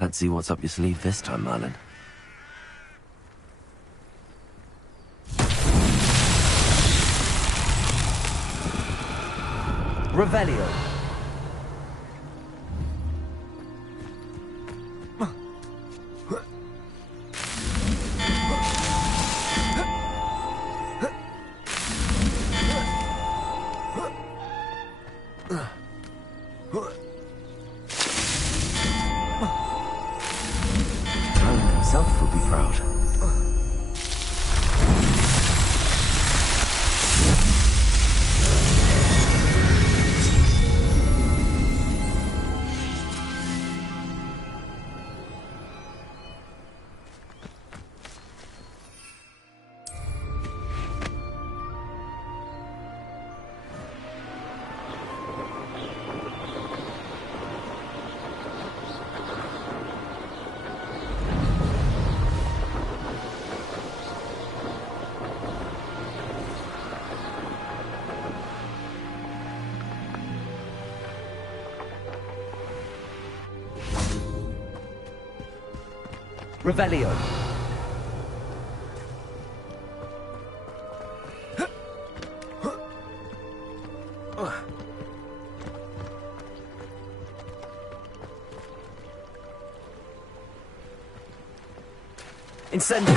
Let's see what's up your sleeve this time, Merlin. Revelio. Merlin himself would be proud. Revelio. Incendio.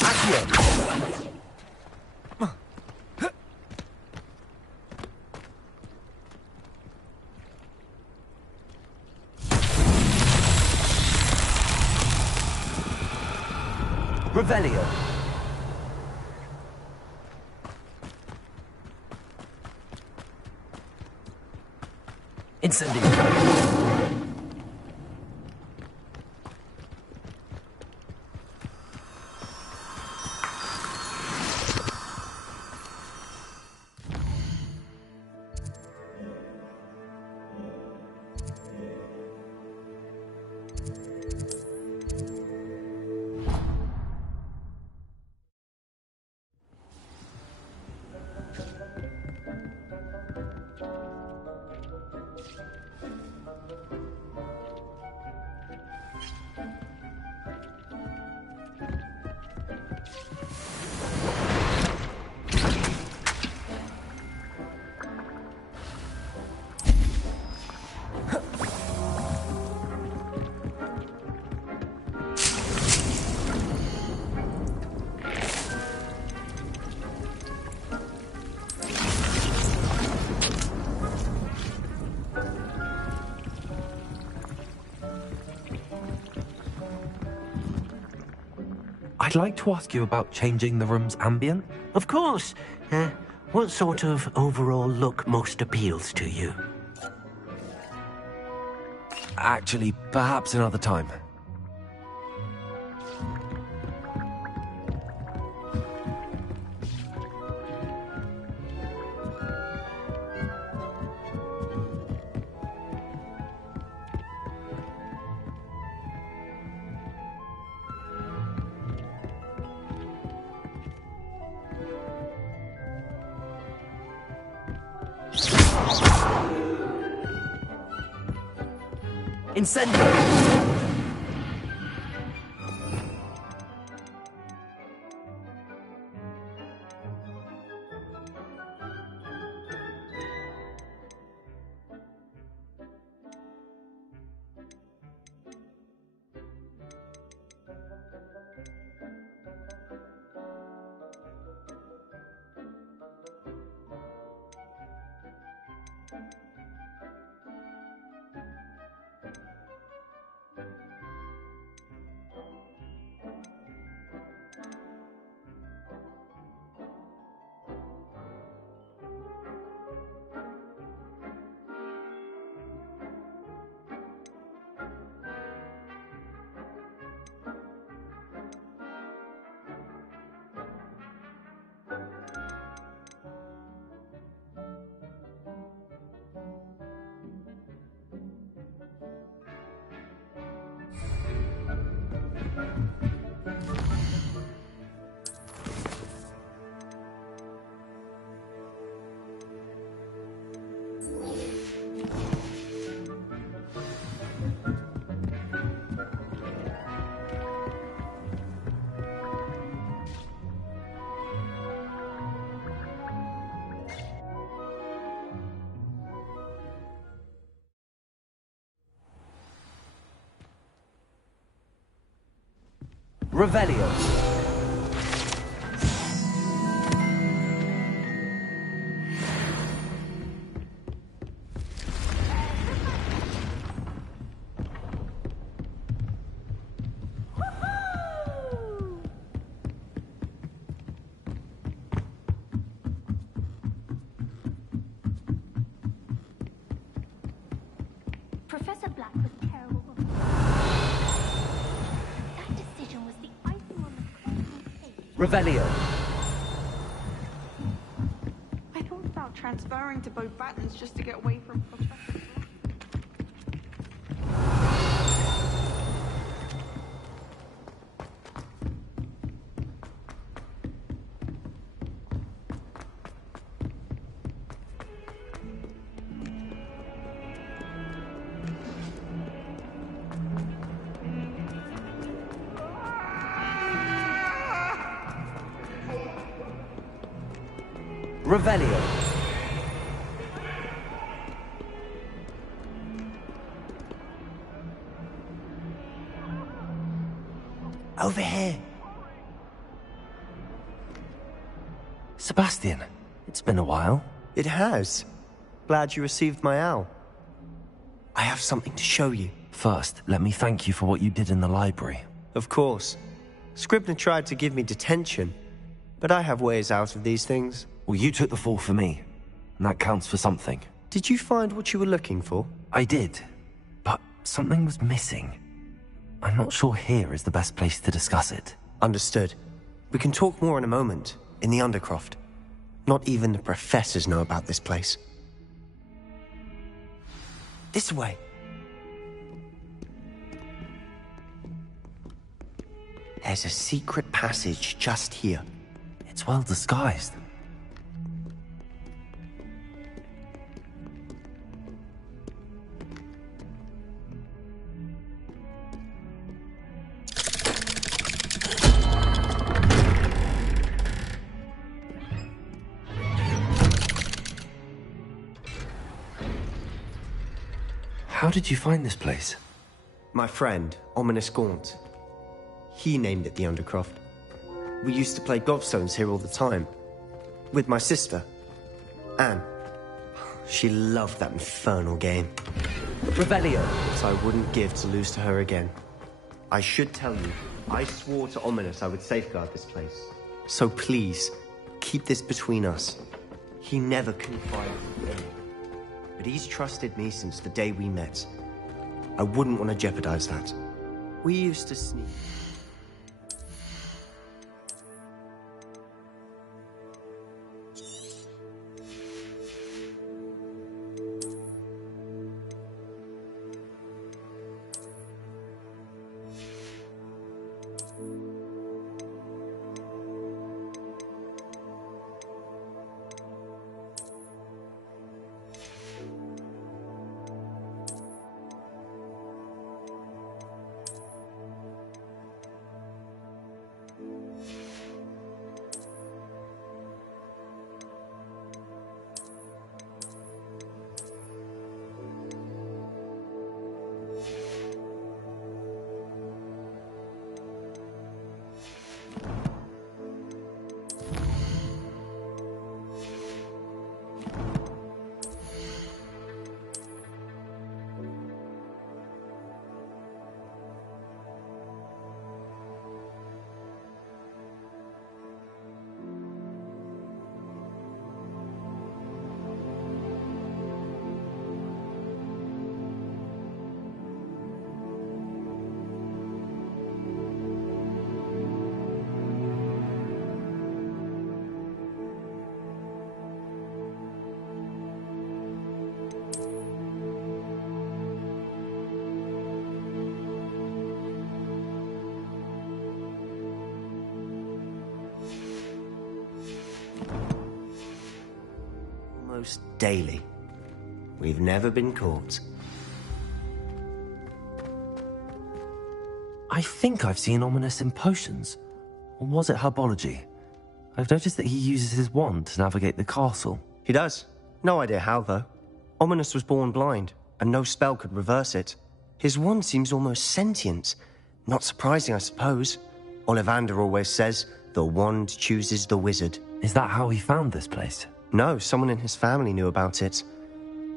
Accio. Revelio. Incendio. I'd like to ask you about changing the room's ambient. Of course. What sort of overall look most appeals to you? Actually, perhaps another time. Incendio. Revelio. Professor Black was terrible. That decision was the icing on the cake. Revelio. I thought about transferring to both Battens just to get away from Professor Black. Revelio. Over here. Sebastian, it's been a while. It has. Glad you received my owl. I have something to show you. First, let me thank you for what you did in the library. Of course. Scribner tried to give me detention, but I have ways out of these things. Well, you took the fall for me, and that counts for something. Did you find what you were looking for? I did, but something was missing. I'm not sure here is the best place to discuss it. Understood. We can talk more in a moment, in the Undercroft. Not even the professors know about this place. This way. There's a secret passage just here. It's well disguised. How did you find this place? My friend, Ominous Gaunt. He named it the Undercroft. We used to play gobstones here all the time. With my sister, Anne. She loved that infernal game. Revelio. So I wouldn't give to lose to her again. I should tell you, I swore to Ominous I would safeguard this place. So please, keep this between us. He never confided in me. But he's trusted me since the day we met. I wouldn't want to jeopardize that. We used to sneak. Almost daily. We've never been caught. I think I've seen Ominous in potions. Or was it herbology? I've noticed that he uses his wand to navigate the castle. He does. No idea how, though. Ominous was born blind, and no spell could reverse it. His wand seems almost sentient. Not surprising, I suppose. Ollivander always says, the wand chooses the wizard. Is that how he found this place? No, someone in his family knew about it.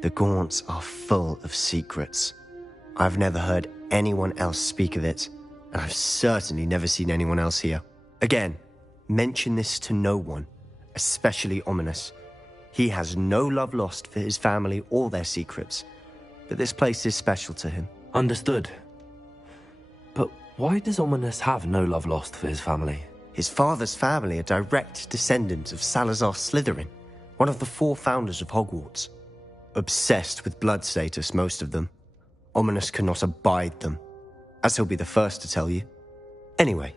The Gaunts are full of secrets. I've never heard anyone else speak of it, and I've certainly never seen anyone else here. Again, mention this to no one, especially Ominis. He has no love lost for his family or their secrets, but this place is special to him. Understood. But why does Ominis have no love lost for his family? His father's family are direct descendants of Salazar Slytherin, one of the 4 founders of Hogwarts. Obsessed with blood status, most of them. Ominis cannot abide them, as he'll be the first to tell you. Anyway,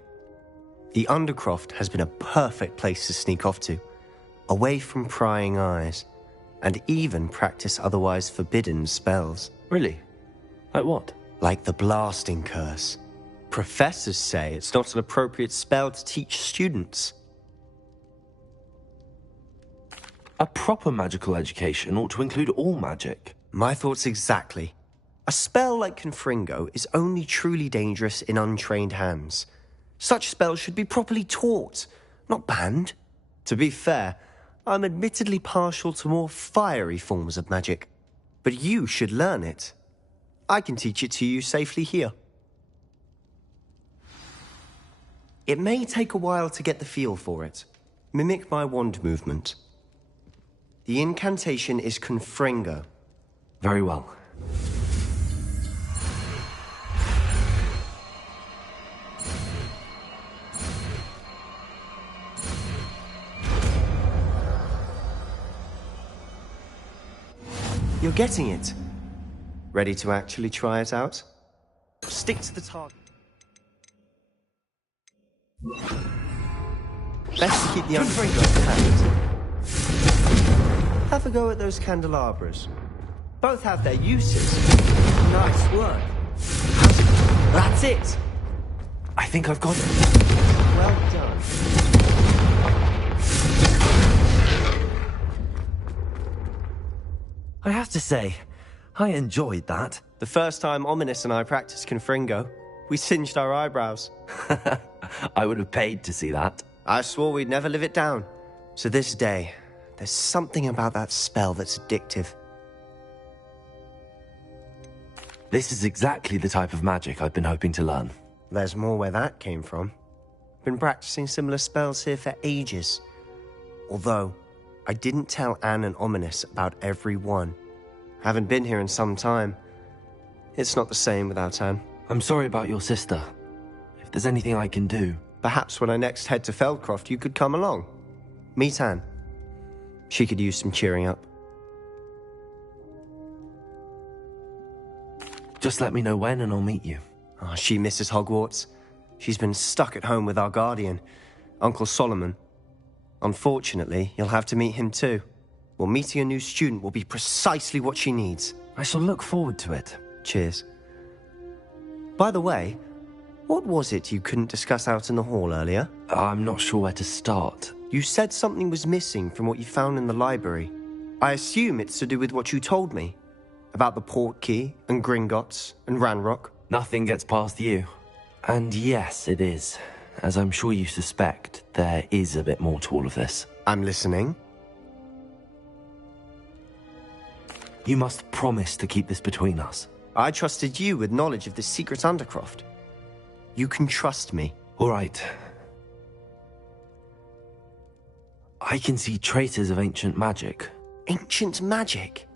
the Undercroft has been a perfect place to sneak off to, away from prying eyes, and even practice otherwise forbidden spells. Really? Like what? Like the Blasting Curse. Professors say it's not an appropriate spell to teach students. A proper magical education ought to include all magic. My thoughts exactly. A spell like Confringo is only truly dangerous in untrained hands. Such spells should be properly taught, not banned. To be fair, I'm admittedly partial to more fiery forms of magic. But you should learn it. I can teach it to you safely here. It may take a while to get the feel for it. Mimic my wand movement. The incantation is Confringo. Very well. You're getting it. Ready to actually try it out? Stick to the target. Best keep the Confringo at hand. Have a go at those candelabras. Both have their uses. Nice work. That's it. I think I've got it. Well done. I have to say, I enjoyed that. The first time Ominis and I practiced Confringo, we singed our eyebrows. I would have paid to see that. I swore we'd never live it down. So this day, there's something about that spell that's addictive. This is exactly the type of magic I've been hoping to learn. There's more where that came from. Been practicing similar spells here for ages. Although, I didn't tell Anne and Ominis about every one. Haven't been here in some time. It's not the same without Anne. I'm sorry about your sister. If there's anything I can do... Perhaps when I next head to Feldcroft, you could come along. Meet Anne. She could use some cheering up. Just let me know when and I'll meet you. Oh, she misses Hogwarts. She's been stuck at home with our guardian, Uncle Solomon. Unfortunately, you'll have to meet him too. Well, meeting a new student will be precisely what she needs. I shall look forward to it. Cheers. By the way, what was it you couldn't discuss out in the hall earlier? I'm not sure where to start. You said something was missing from what you found in the library. I assume it's to do with what you told me. About the Portkey, and Gringotts, and Ranrock. Nothing gets past you. And yes, it is. As I'm sure you suspect, there is a bit more to all of this. I'm listening. You must promise to keep this between us. I trusted you with knowledge of this secret Undercroft. You can trust me. All right. I can see traces of ancient magic. Ancient magic?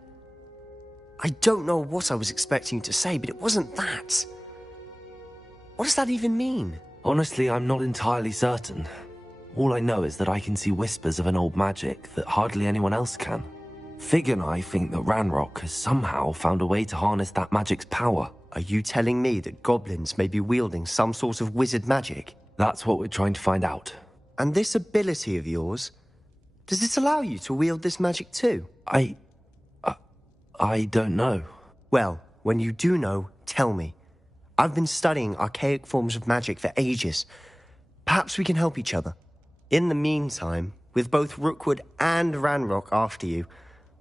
I don't know what I was expecting to say, but it wasn't that. What does that even mean? Honestly, I'm not entirely certain. All I know is that I can see whispers of an old magic that hardly anyone else can. Fig and I think that Ranrock has somehow found a way to harness that magic's power. Are you telling me that goblins may be wielding some sort of wizard magic? That's what we're trying to find out. And this ability of yours, does it allow you to wield this magic too? I don't know. Well, when you do know, tell me. I've been studying archaic forms of magic for ages. Perhaps we can help each other. In the meantime, with both Rookwood and Ranrock after you,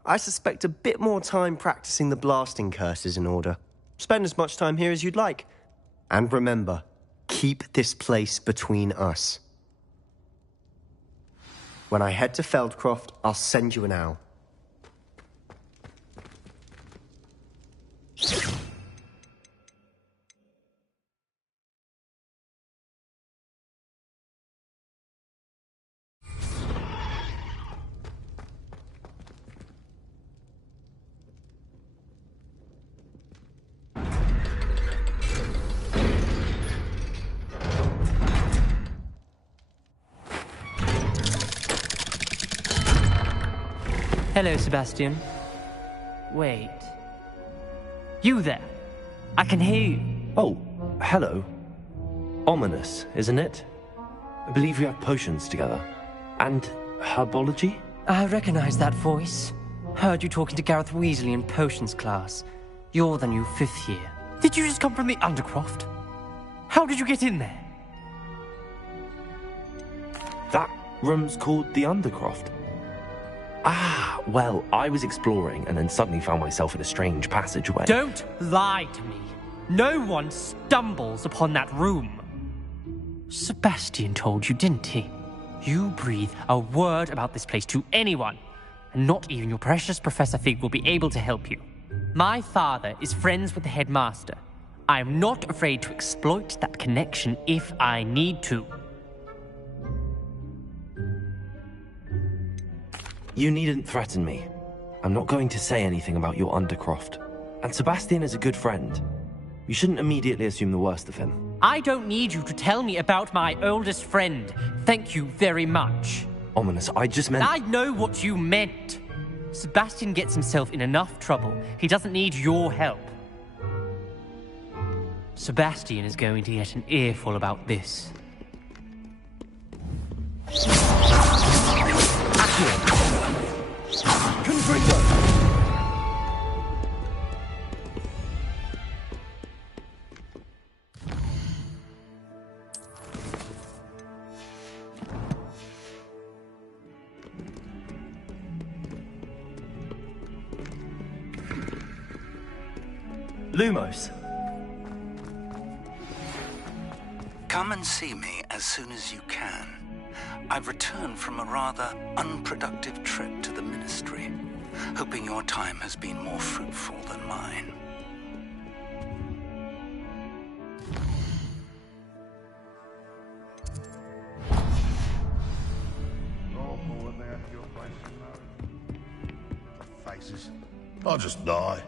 I suspect a bit more time practicing the blasting curse is in order. Spend as much time here as you'd like. And remember, Keep this place between us. When I head to Feldcroft, I'll send you an owl. Hello, Sebastian. Wait. You there? I can hear you. Oh, hello. Ominous, isn't it? I believe we have potions together. And herbology? I recognize that voice. Heard you talking to Gareth Weasley in potions class. You're the new 5th year. Did you just come from the Undercroft? How did you get in there? That room's called the Undercroft. Ah, well, I was exploring and then suddenly found myself in a strange passageway. Don't lie to me. No one stumbles upon that room. Sebastian told you, didn't he? You breathe a word about this place to anyone, and not even your precious Professor Fig will be able to help you. My father is friends with the headmaster. I am not afraid to exploit that connection if I need to. You needn't threaten me. I'm not going to say anything about your Undercroft. And Sebastian is a good friend. You shouldn't immediately assume the worst of him. I don't need you to tell me about my oldest friend. Thank you very much. Ominous, I just meant... I know what you meant. Sebastian gets himself in enough trouble. He doesn't need your help. Sebastian is going to get an earful about this. Lumos. Come and see me as soon as you can. I've returned from a rather unproductive trip to the Ministry, hoping your time has been more fruitful than mine. Faces. I'll just die.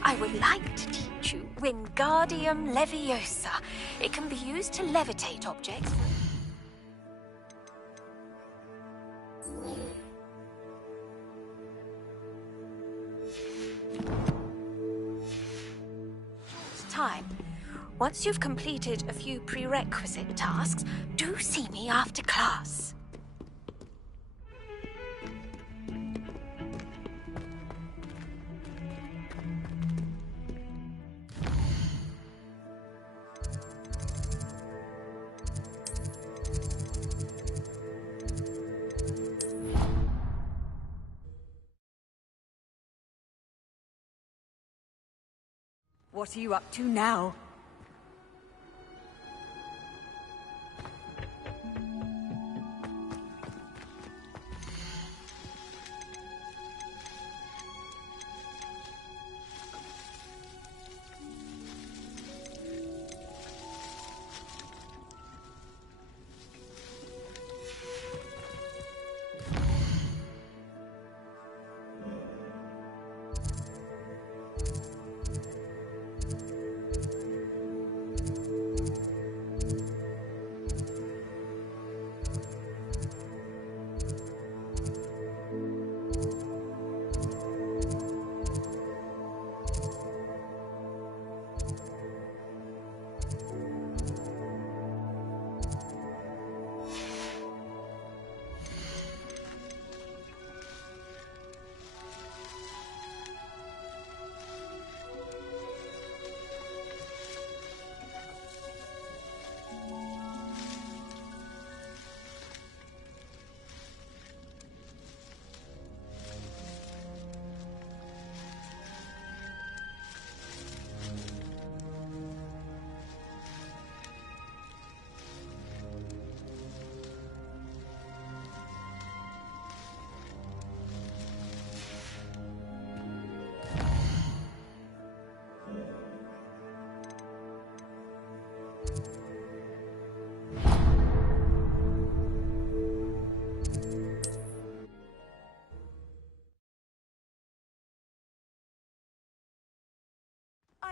I would like to teach you Wingardium Leviosa. It can be used to levitate objects. It's time. Once you've completed a few prerequisite tasks, do see me after class. What are you up to now?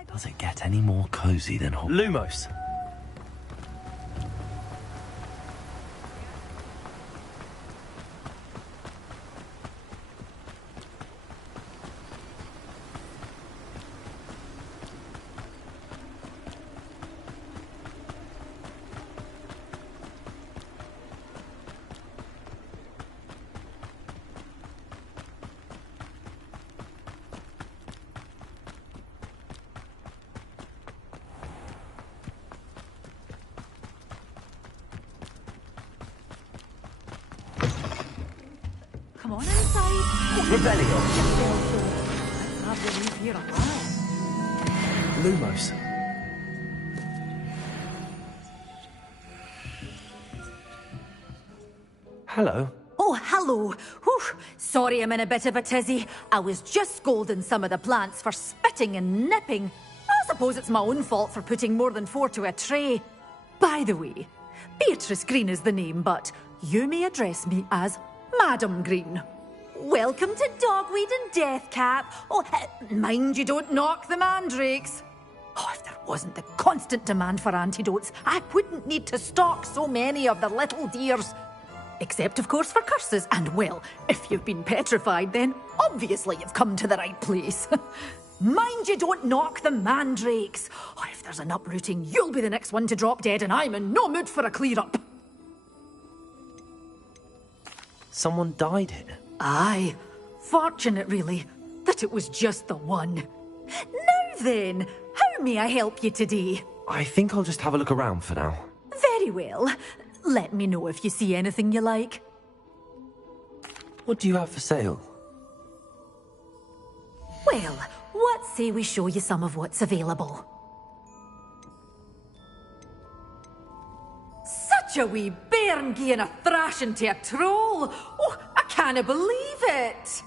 Does it get any more cozy than Hogwarts? Lumos. Come on inside. Rebellion. Let's have you leave here alive. Lumos. Hello. Oh, hello. Whew. Sorry I'm in a bit of a tizzy. I was just scolding some of the plants for spitting and nipping. I suppose it's my own fault for putting more than 4 to a tray. By the way, Beatrice Green is the name, but you may address me as Madam Green. Welcome to Dogweed and Deathcap. Oh, mind you don't knock the mandrakes. Oh, if there wasn't the constant demand for antidotes, I wouldn't need to stock so many of the little dears. Except, of course, for curses. And, well, if you've been petrified, then obviously you've come to the right place. Mind you don't knock the mandrakes. Oh, if there's an uprooting, you'll be the next one to drop dead, and I'm in no mood for a clear-up. Someone died here. Aye. Fortunate, really, that it was just the one. Now then, how may I help you today? I think I'll just have a look around for now. Very well. Let me know if you see anything you like. What do you have for sale? Well, what say we show you some of what's available? Such a wee bairn gieing a thrashing to a troll! Oh, I can't believe it!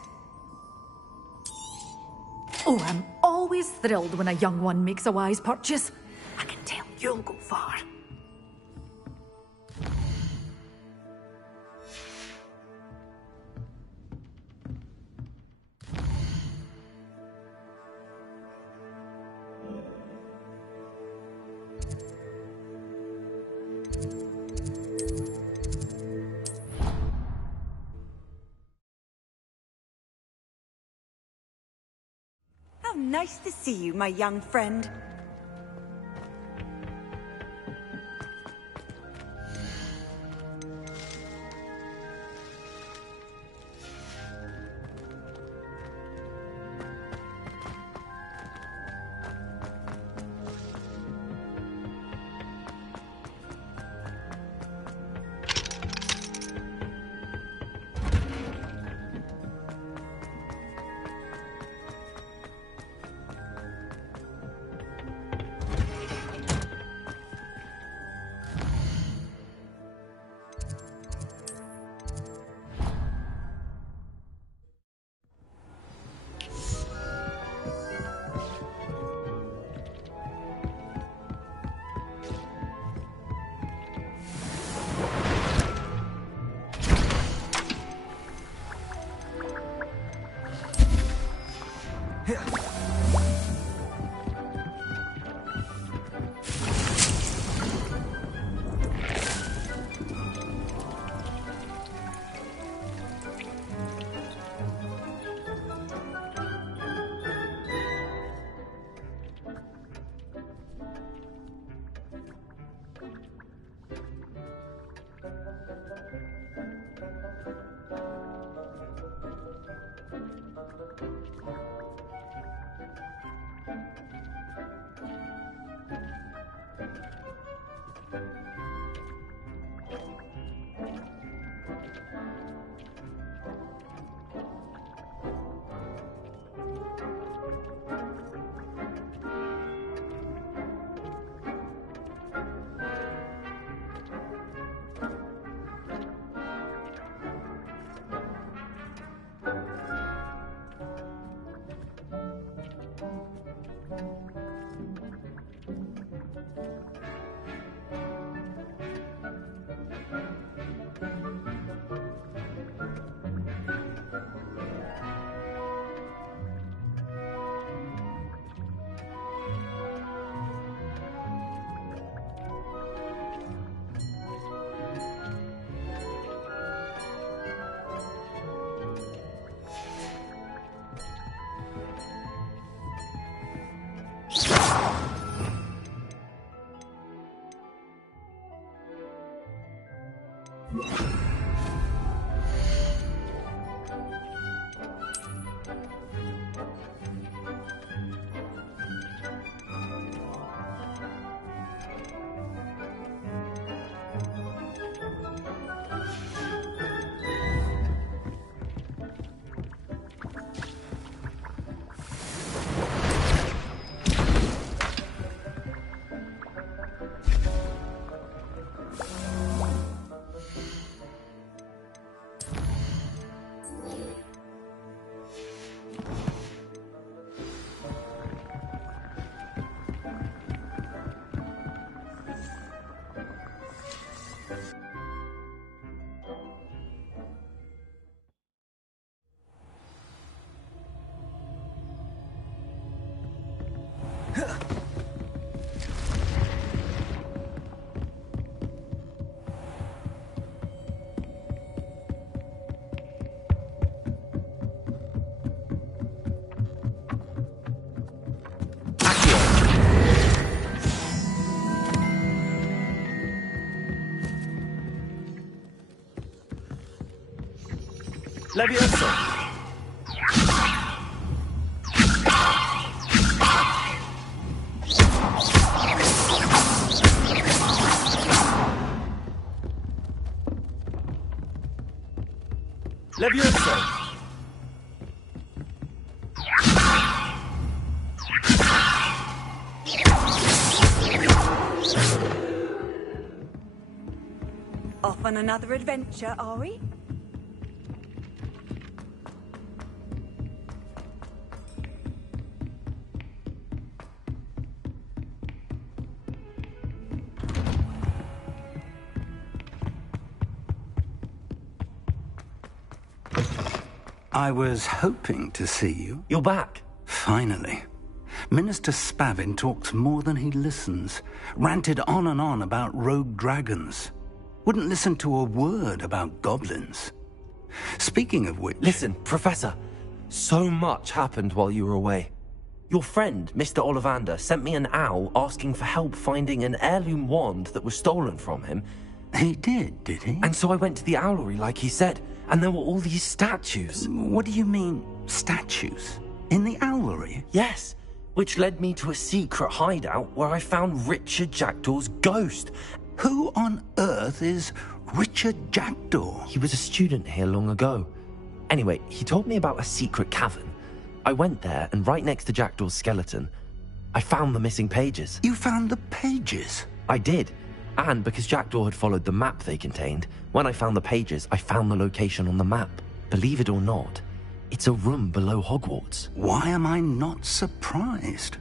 Oh, I'm always thrilled when a young one makes a wise purchase. I can tell you'll go far. How nice to see you, my young friend. Levioso! Levioso! Off on another adventure, are we? I was hoping to see you. You're back. Finally. Minister Spavin talks more than he listens. Ranted on and on about rogue dragons. Wouldn't listen to a word about goblins. Speaking of which... Listen, Professor. So much happened while you were away. Your friend, Mr. Ollivander, sent me an owl asking for help finding an heirloom wand that was stolen from him. He did he? And so I went to the owlery like he said, and there were all these statues. What do you mean, statues? In the owlery? Yes, which led me to a secret hideout where I found Richard Jackdaw's ghost. Who on earth is Richard Jackdaw? He was a student here long ago. Anyway, he told me about a secret cavern. I went there, and right next to Jackdaw's skeleton, I found the missing pages. You found the pages? I did. And because Jackdaw had followed the map they contained, when I found the pages, I found the location on the map. Believe it or not, it's a room below Hogwarts. Why am I not surprised?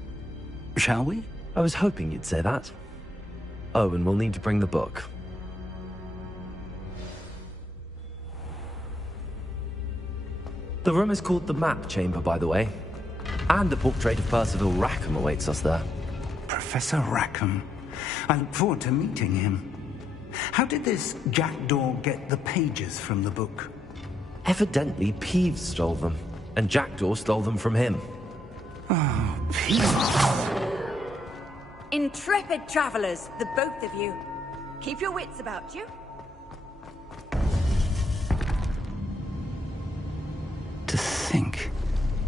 Shall we? I was hoping you'd say that. Oh, and we'll need to bring the book. The room is called the Map Chamber, by the way. And a portrait of Percival Rackham awaits us there. Professor Rackham. I look forward to meeting him. How did this Jackdaw get the pages from the book? Evidently, Peeves stole them, and Jackdaw stole them from him. Oh, Peeves. Intrepid travelers, the both of you. Keep your wits about you. To think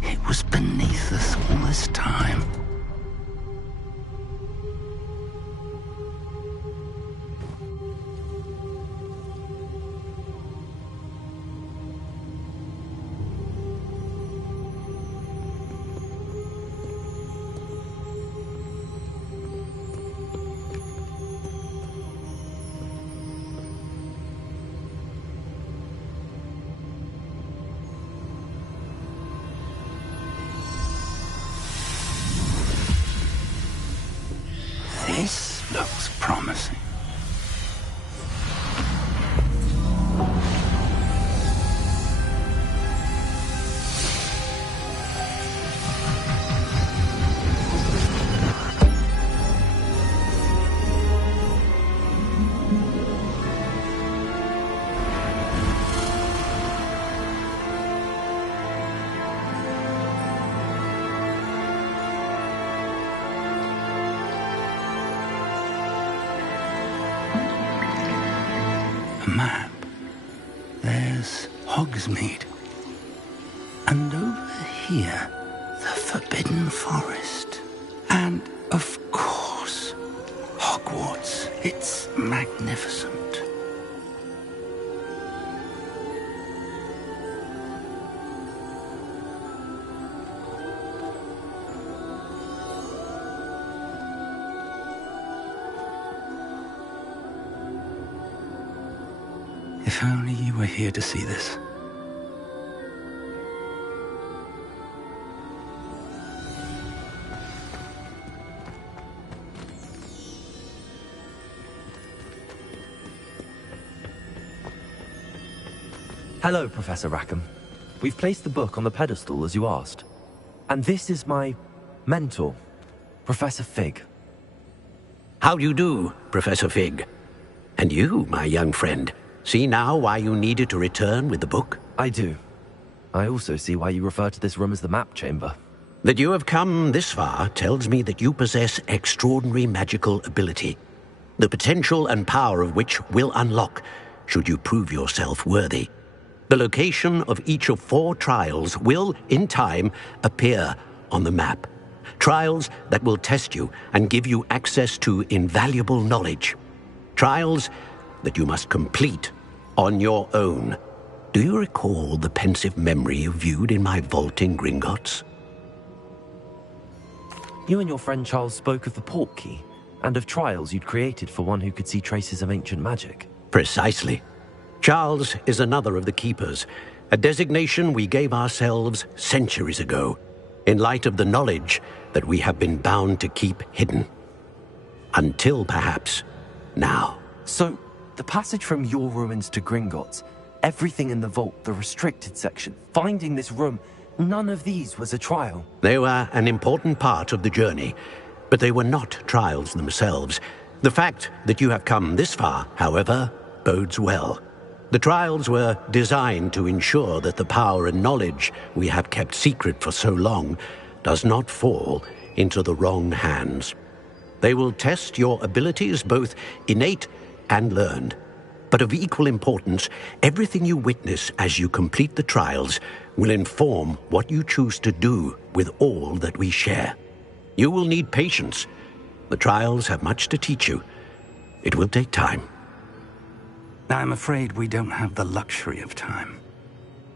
it was beneath us all this time. This looks promising. Map. There's Hogsmeade. And over here, the Forbidden Forest. And, of course, Hogwarts. It's magnificent. If only you were here to see this. Hello, Professor Rackham. We've placed the book on the pedestal as you asked. And this is my mentor, Professor Fig. How do you do, Professor Fig? And you, my young friend, see now why you needed to return with the book? I do. I also see why you refer to this room as the Map Chamber. That you have come this far tells me that you possess extraordinary magical ability, the potential and power of which will unlock should you prove yourself worthy. The location of each of 4 trials will, in time, appear on the map. Trials that will test you and give you access to invaluable knowledge. Trials that you must complete on your own. Do you recall the pensive memory you viewed in my vault in Gringotts? You and your friend Charles spoke of the port key, and of trials you'd created for one who could see traces of ancient magic. Precisely. Charles is another of the Keepers, a designation we gave ourselves centuries ago, in light of the knowledge that we have been bound to keep hidden. Until, perhaps, now. So, the passage from your ruins to Gringotts, everything in the vault, the restricted section, finding this room, none of these was a trial. They were an important part of the journey, but they were not trials themselves. The fact that you have come this far, however, bodes well. The trials were designed to ensure that the power and knowledge we have kept secret for so long does not fall into the wrong hands. They will test your abilities, both innate and learned. But of equal importance, everything you witness as you complete the trials will inform what you choose to do with all that we share. You will need patience. The trials have much to teach you. It will take time. I'm afraid we don't have the luxury of time.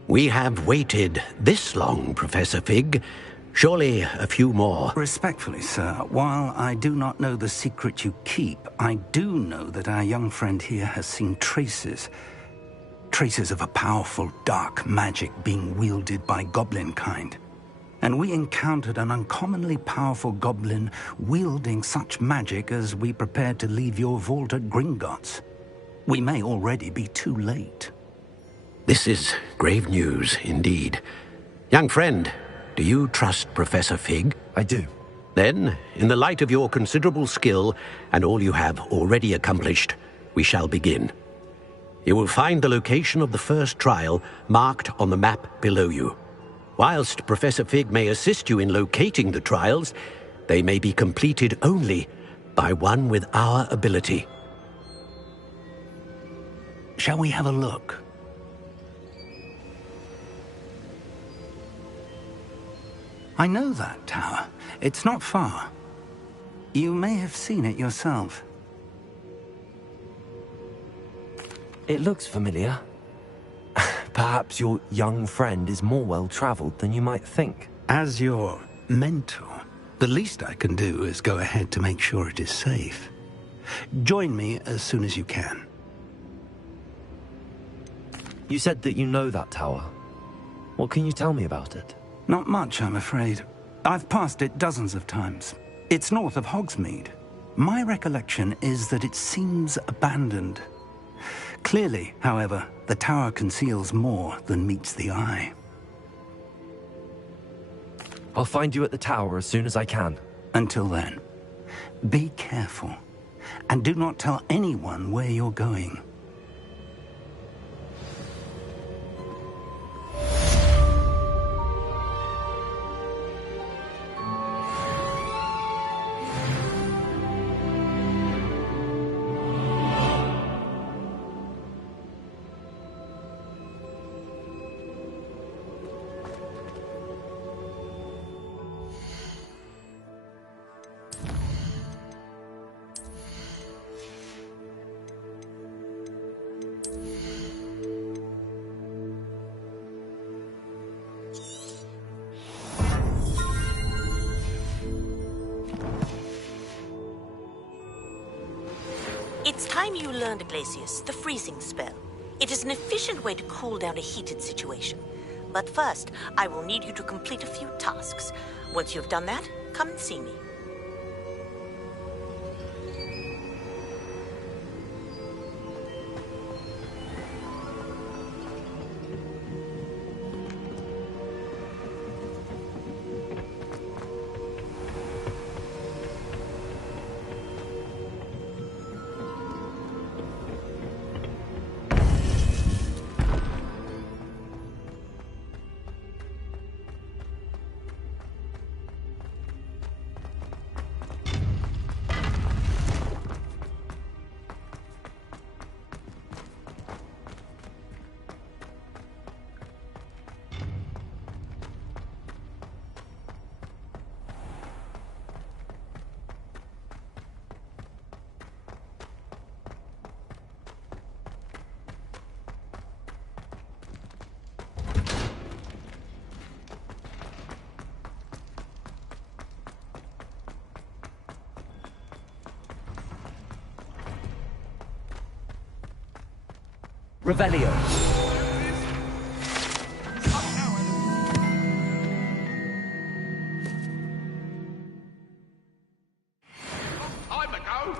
We have waited this long, Professor Fig. Surely a few more. Respectfully, sir, while I do not know the secret you keep, I do know that our young friend here has seen traces of a powerful dark magic being wielded by goblin kind. And we encountered an uncommonly powerful goblin wielding such magic as we prepared to leave your vault at Gringotts. We may already be too late. This is grave news, indeed. Young friend, do you trust Professor Fig? I do. Then, in the light of your considerable skill and all you have already accomplished, we shall begin. You will find the location of the first trial marked on the map below you. Whilst Professor Fig may assist you in locating the trials, they may be completed only by one with our ability. Shall we have a look? I know that tower. It's not far. You may have seen it yourself. It looks familiar. Perhaps your young friend is more well-traveled than you might think. As your mentor, the least I can do is go ahead to make sure it is safe. Join me as soon as you can. You said that you know that tower. What can you tell me about it? Not much, I'm afraid. I've passed it dozens of times. It's north of Hogsmeade. My recollection is that it seems abandoned. Clearly, however, the tower conceals more than meets the eye. I'll find you at the tower as soon as I can. Until then, be careful, and do not tell anyone where you're going. It's time you learned, Glacius, the freezing spell. It is an efficient way to cool down a heated situation. But first, I will need you to complete a few tasks. Once you've done that, come and see me. Revelio. Time ago.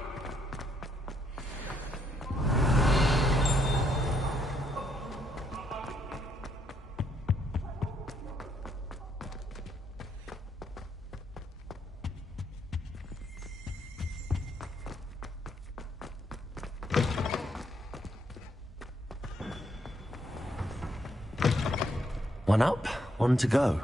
One up, one to go.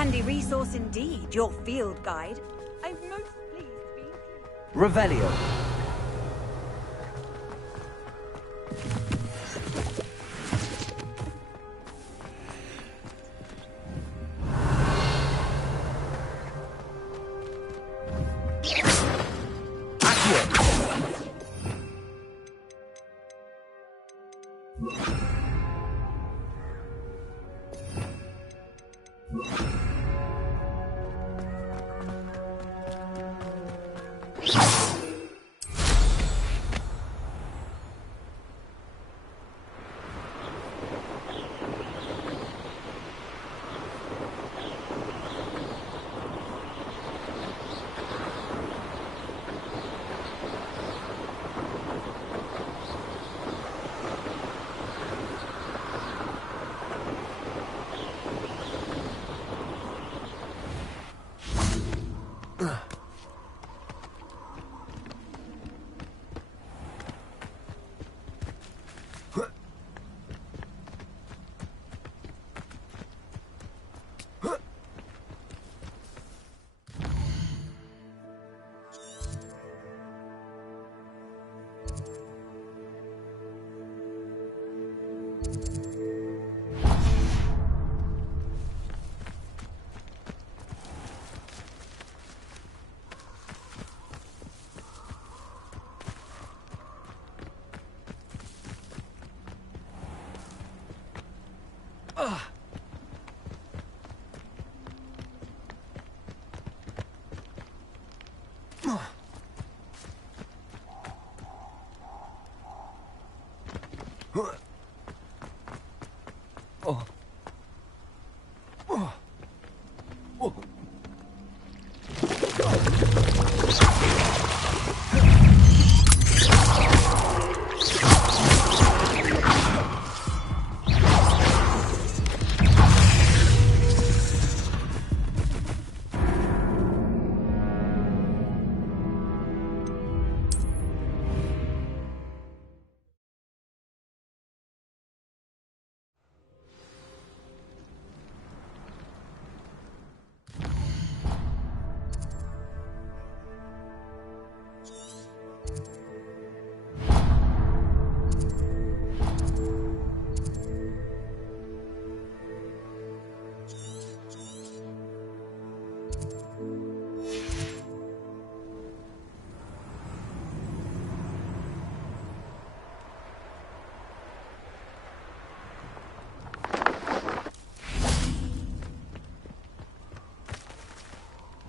Handy resource indeed, your field guide. I'm most pleased to be Revelio.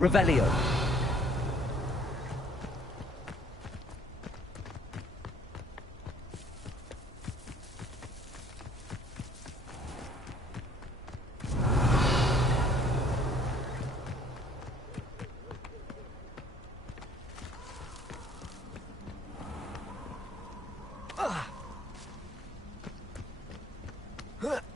Revelio. Revelio.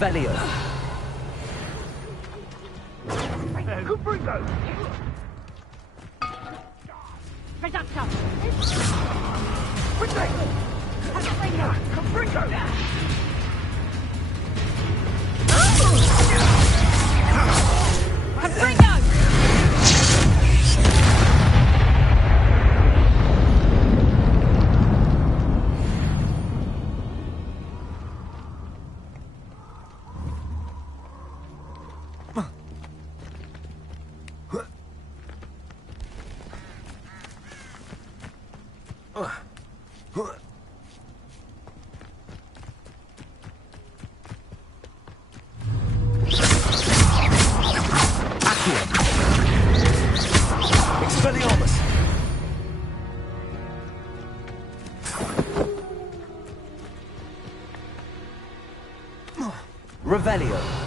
Revelio. Revelio.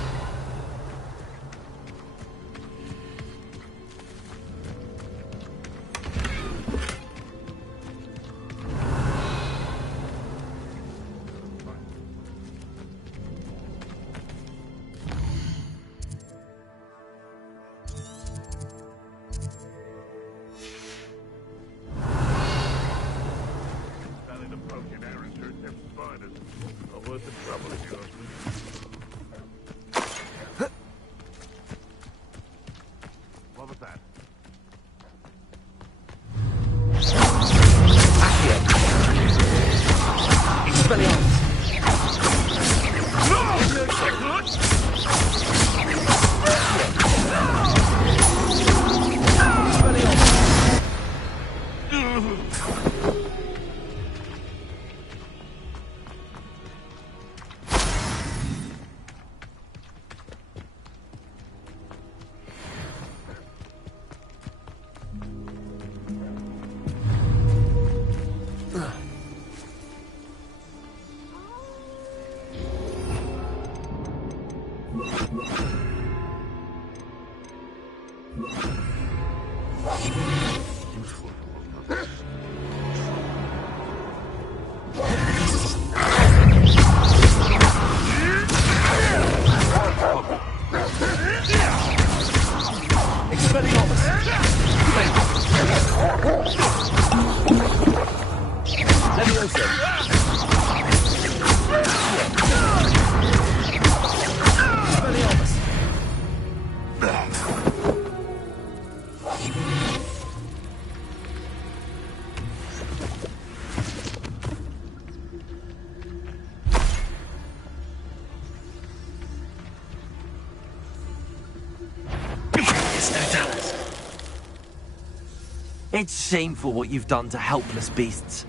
It's shameful what you've done to helpless beasts.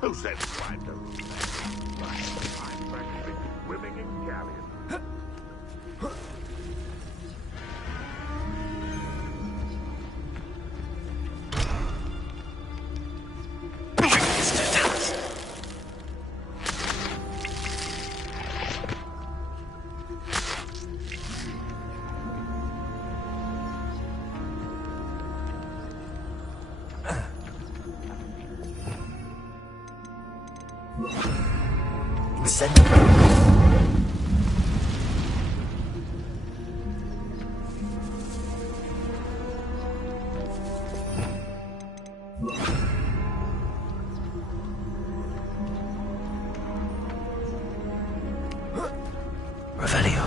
Who said swine to rule that? I'm practicing swimming in galleons. Revelio.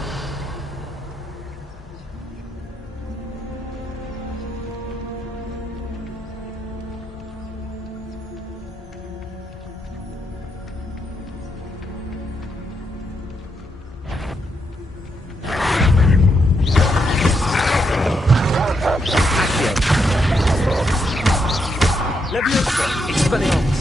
Leviosa! Expelliarmus!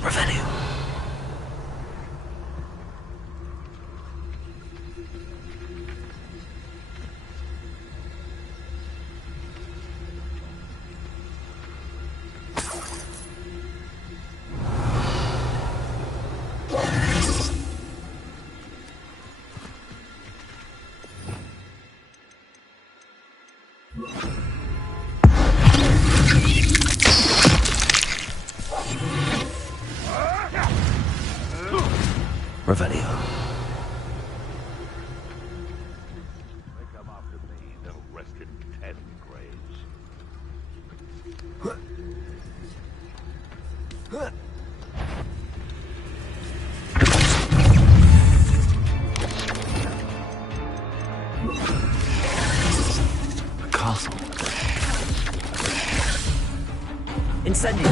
Revelio. Revelio. They come after me, they'll rest in 10 graves. A castle. Incendio!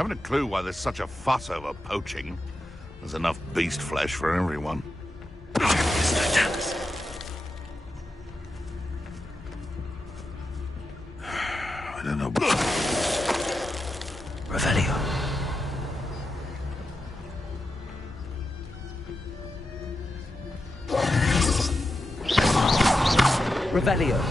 Haven't a clue why there's such a fuss over poaching. There's enough beast flesh for everyone. I don't know. Revelio. Revelio.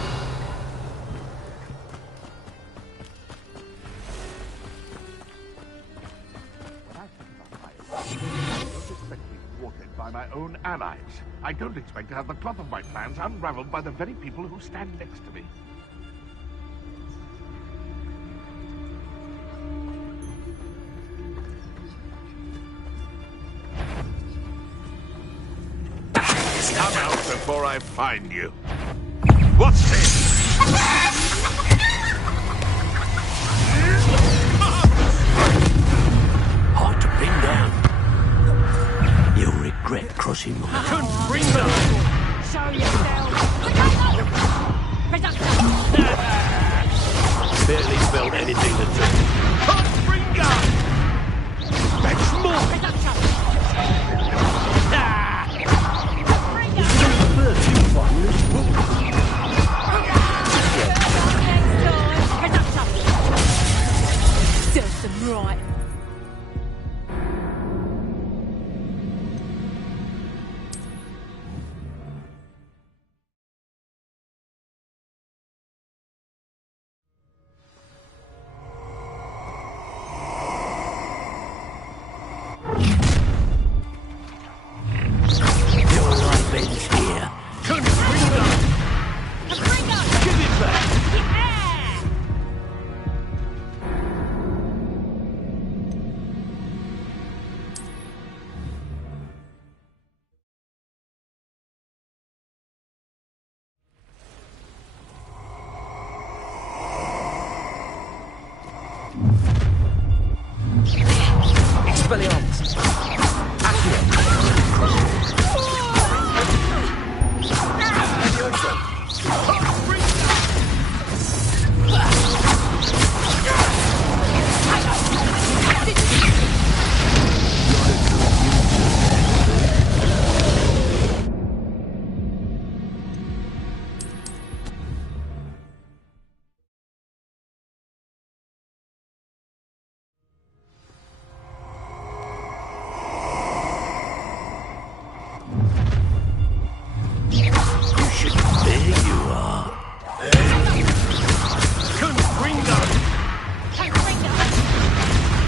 By my own allies. I don't expect to have the cloth of my plans unraveled by the very people who stand next to me. Come out before I find you. What's this? Hard to pin down. You'll regret crossing my... Couldn't bring them! Show yourself! Barely spelled anything that said... That's more! Serves them right. Expelliarmus. Accio.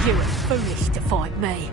You were foolish to fight me.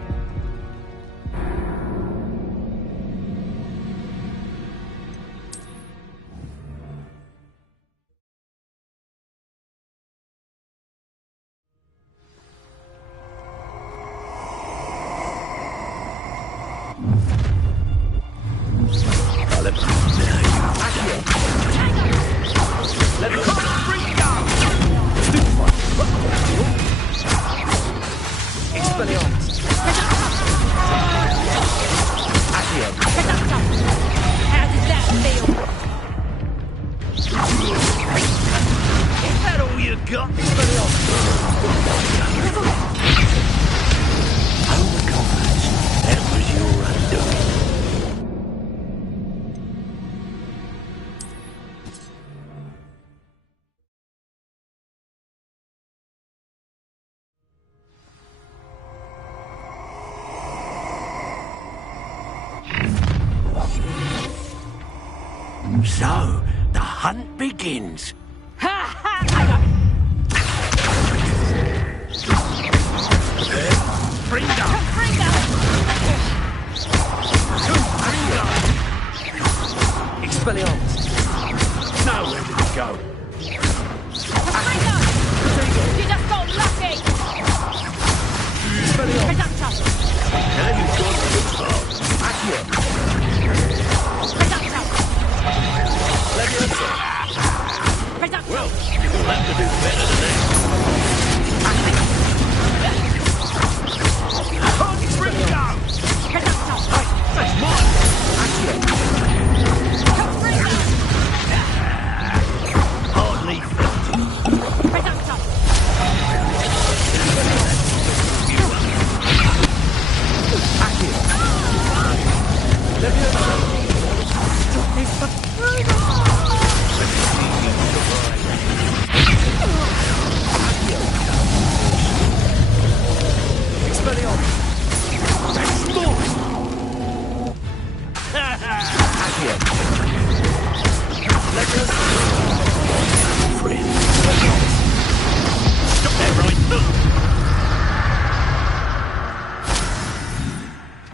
So, the hunt begins. Expelliarmus. Now where did it go? You just got lucky! Now you've gone too far. Reducto!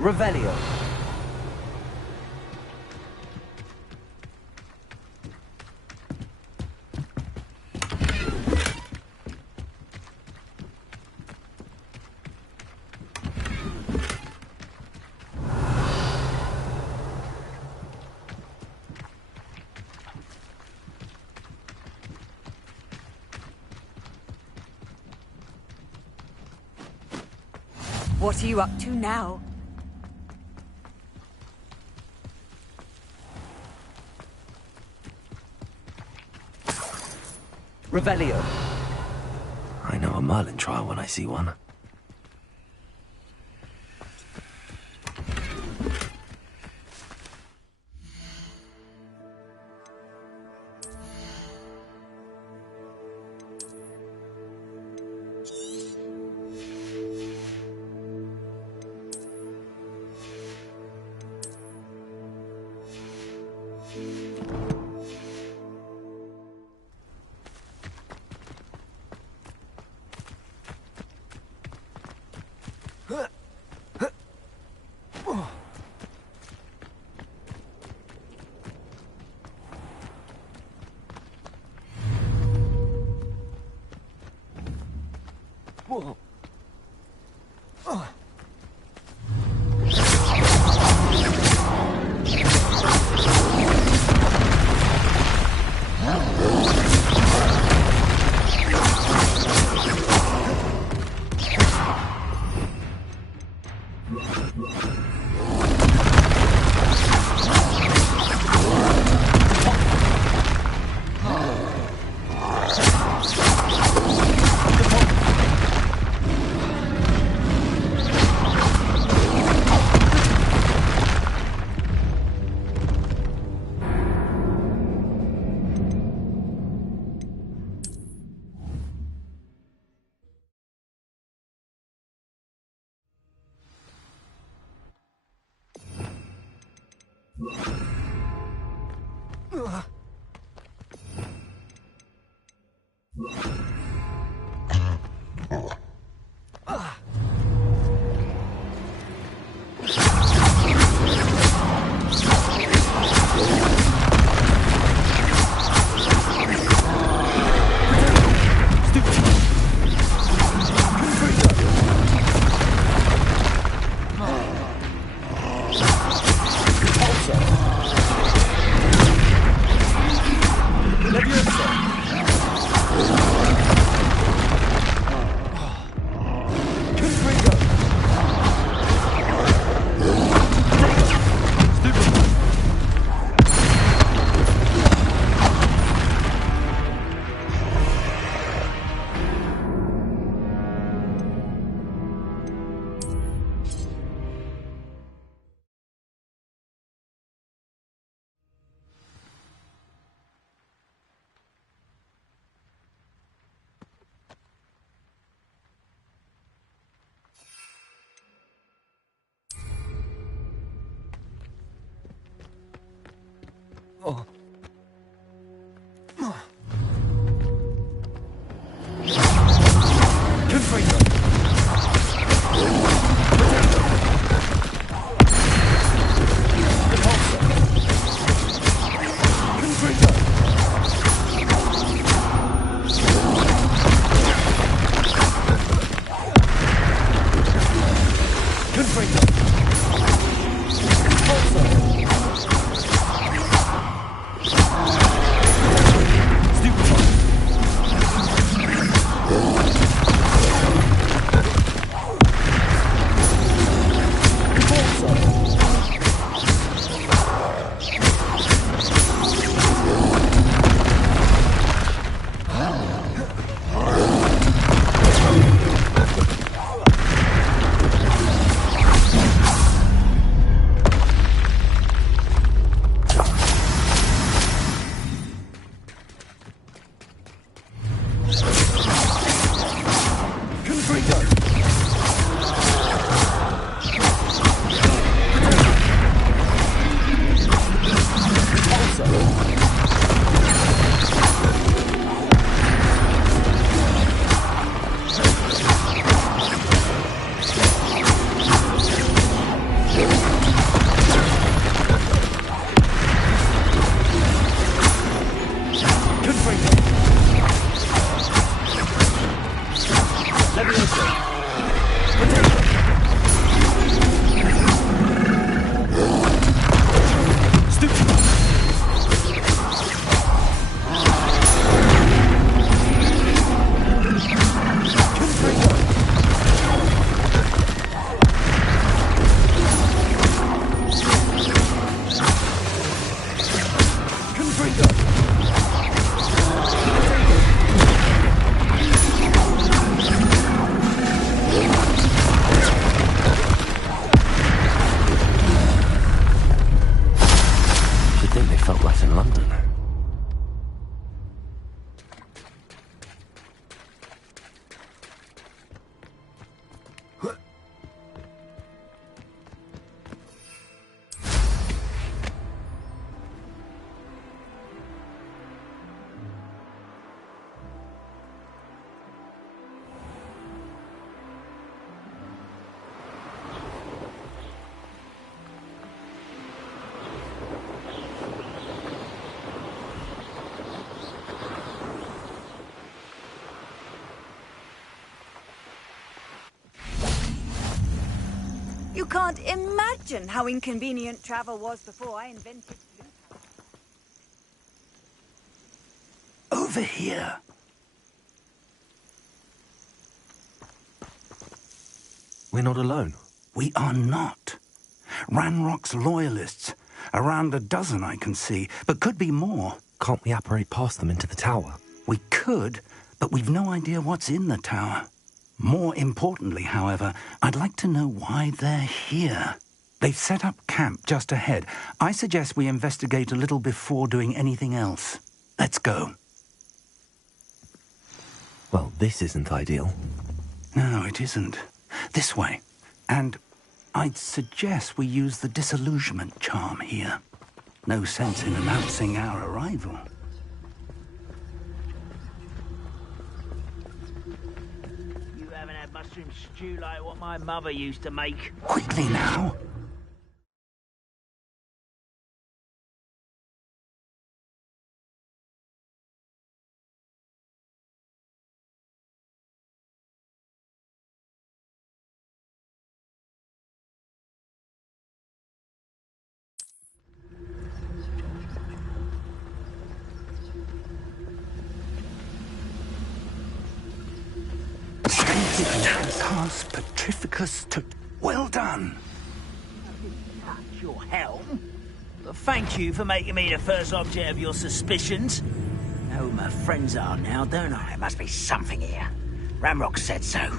Revelio. What are you up to now? Revelio. I know a Merlin trial when I see one. Whoa. Oh. You can't imagine how inconvenient travel was before I invented blue power. Over here. We're not alone. We are not. Ranrock's loyalists. Around a dozen I can see, but could be more. Can't we apparate past them into the tower? We could, but we've no idea what's in the tower. More importantly, however, I'd like to know why they're here. They've set up camp just ahead. I suggest we investigate a little before doing anything else. Let's go. Well, this isn't ideal. No, it isn't. This way. And I'd suggest we use the disillusionment charm here. No sense in announcing our arrival. You haven't had mushroom stew like what my mother used to make. Quickly now. Pass Petrificus to... Well done. Touch your helm. But thank you for making me the first object of your suspicions. Know who my friends are now, don't I? There must be something here. Ranrock said so.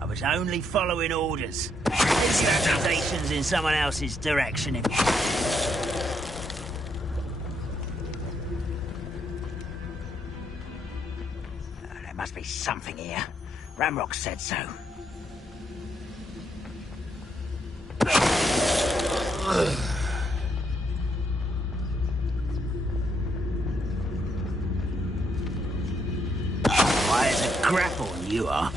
I was only following orders. Accusations in someone else's direction. There must be something here. Ranrock said so. Why is it grapple you are?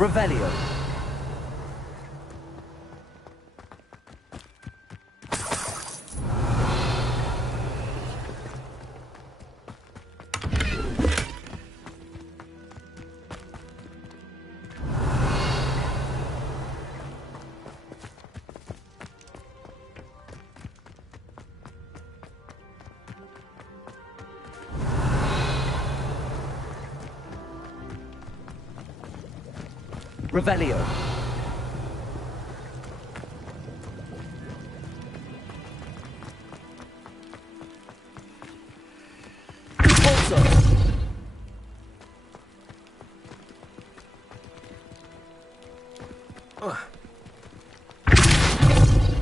Revelio. Revelio.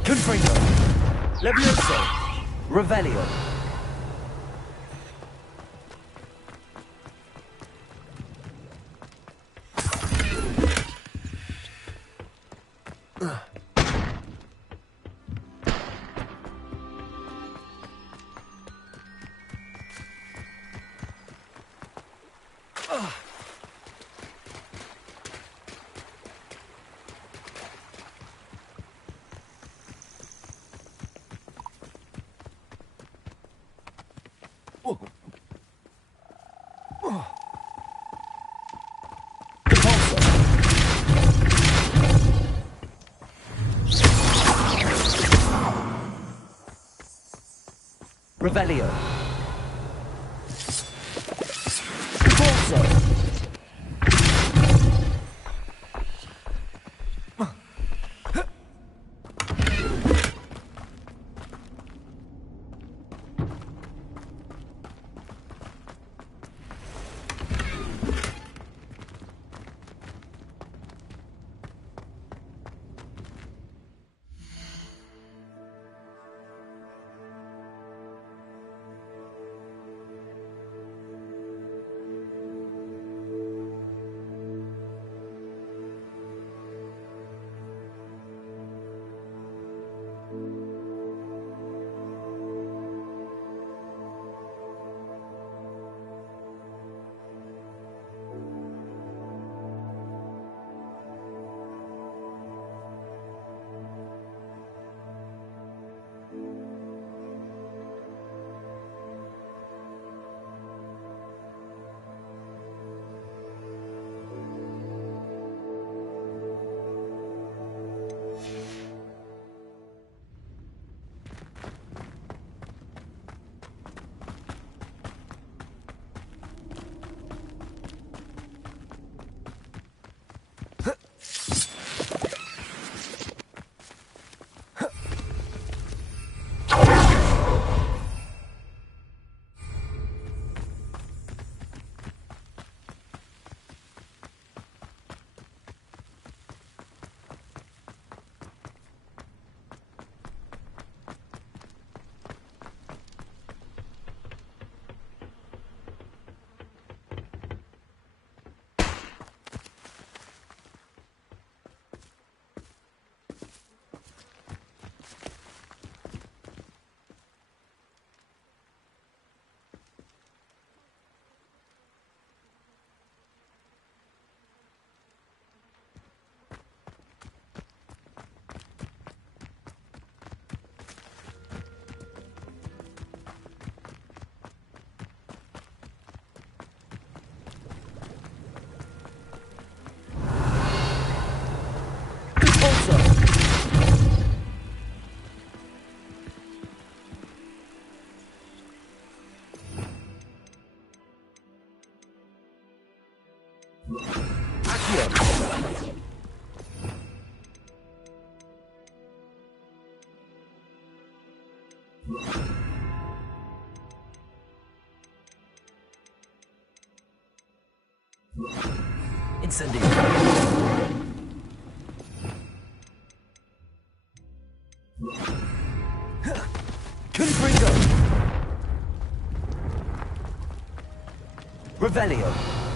Confringo. Levioso. Revelio. Revelio. Corso. Incendio. Confringo. Revelio.